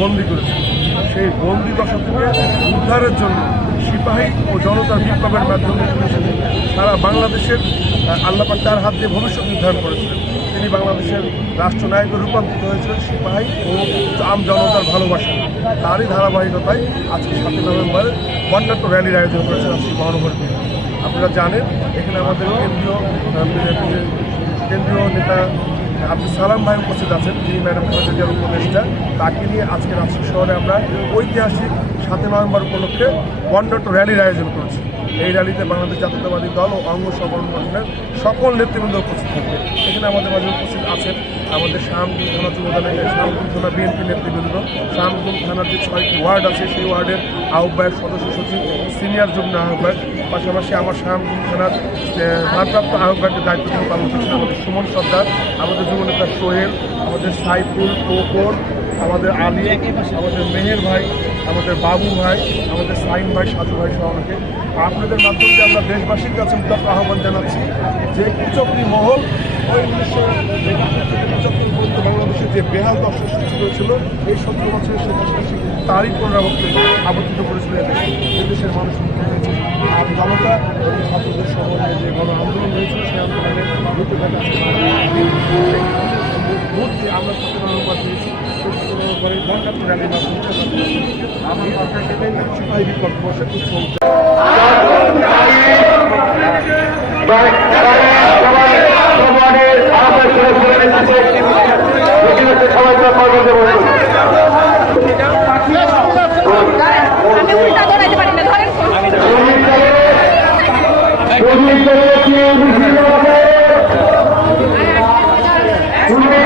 বন্দি করেছে, সেই বন্দি দশা থেকে উদ্ধারের জন্য সিপাহী ও জনতার বিপ্লবের মাধ্যমে সারা বাংলাদেশের আল্লাপাক তার হাত দিয়ে ভবিষ্যৎ নির্ধারণ করেছিলেন তিনি বাংলাদেশের রাষ্ট্রনায়কে রূপান্তরিত হয়েছিলেন সিপাহী ও আম জনতার ভালোবাসা। তারই ধারাবাহিকতায় আজকে সাতই নভেম্বরে বন্যাট্য র্যালির আয়োজন করেছেন শ্রী মহানগর আপনারা জানেন, এখানে আমাদের কেন্দ্রীয় কেন্দ্রীয় নেতা আব্দুল সালাম ভাই উপস্থিত আছেন তিনি ম্যাডাম খালেদার উপদেষ্টা, তাকে নিয়ে আজকে রাজশাহী শহরে আমরা ঐতিহাসিক সাতই নভেম্বর উপলক্ষে বন্ডট র্যালির আয়োজন করেছি। এই র্যালিতে বাংলাদেশ জাতীয়তাবাদী দল ও অঙ্গ সংগঠনের সকল নেতৃবৃন্দ উপস্থিত থাকবে। এখানে আমাদের মাঝে উপস্থিত আছেন আমাদের শামগুল থানা যুবদলের শামগুল থানা বিএনপি নেতৃবৃন্দ। শামগুল থানার যে ছয়টি ওয়ার্ড আছে। সেই ওয়ার্ডের আহ্বায়ক সদস্য সচিব, সিনিয়র যুগ্ম আহ্বায়ক। পাশাপাশি আমার শামগুল থানার ভারপ্রাপ্ত আহ্বায়কের দায়িত্ব পালন করছেন আমাদের সুমন সর্দার, আমাদের যুবনেতা সোহেল, আমাদের সাইফুল কোকর আমাদের আলী, আমাদের মেহের ভাই, আমাদের বাবু ভাই, আমাদের সাইন ভাই, সাজু ভাই অনেকে। আপনাদের মাধ্যমে আমরা দেশবাসীর কাছে উদ্যোগ আহ্বান জানাচ্ছি যে কুচক্রি মহল ওই উনিশশো পঁচাত্তর বাংলাদেশের যে বেহাল দর্শন সৃষ্টি হয়েছিল এই সত্তর বছরের হাসিনা তারই পুনরাবর্তে আবর্তিত করেছিল এদেশে এদেশের মানুষ হয়েছে। আর জনতা এবং ছাত্রদের সহ যে গণ আন্দোলন হয়েছিল, সেই আন্দোলনে রূপরেখা মূর্তি আমরা সচেতনতা দিয়েছি করে বন্যাত্ম র্যালির মাধ্যমে আমি আপনাকে সিপাহী বিকল্প বসে উৎসব আমি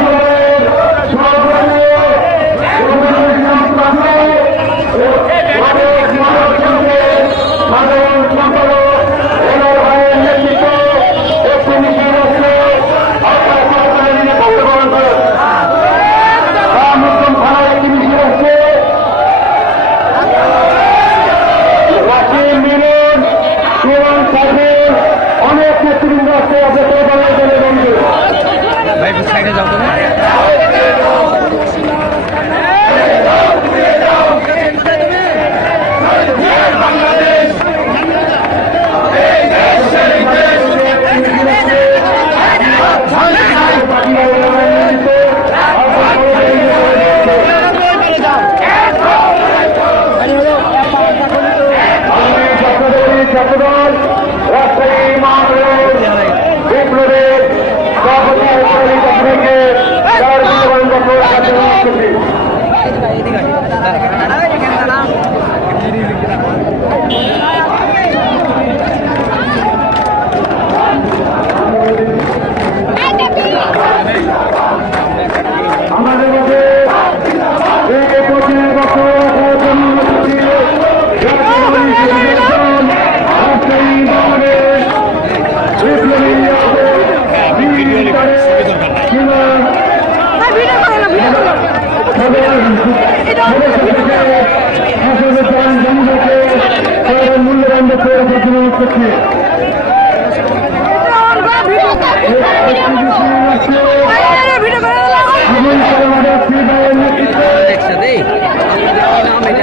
কালাম আজাদ সিদ্ধায়ের নেতৃত্বে একসাথে সহকর্মী আমাদের জন্মভূমি এটা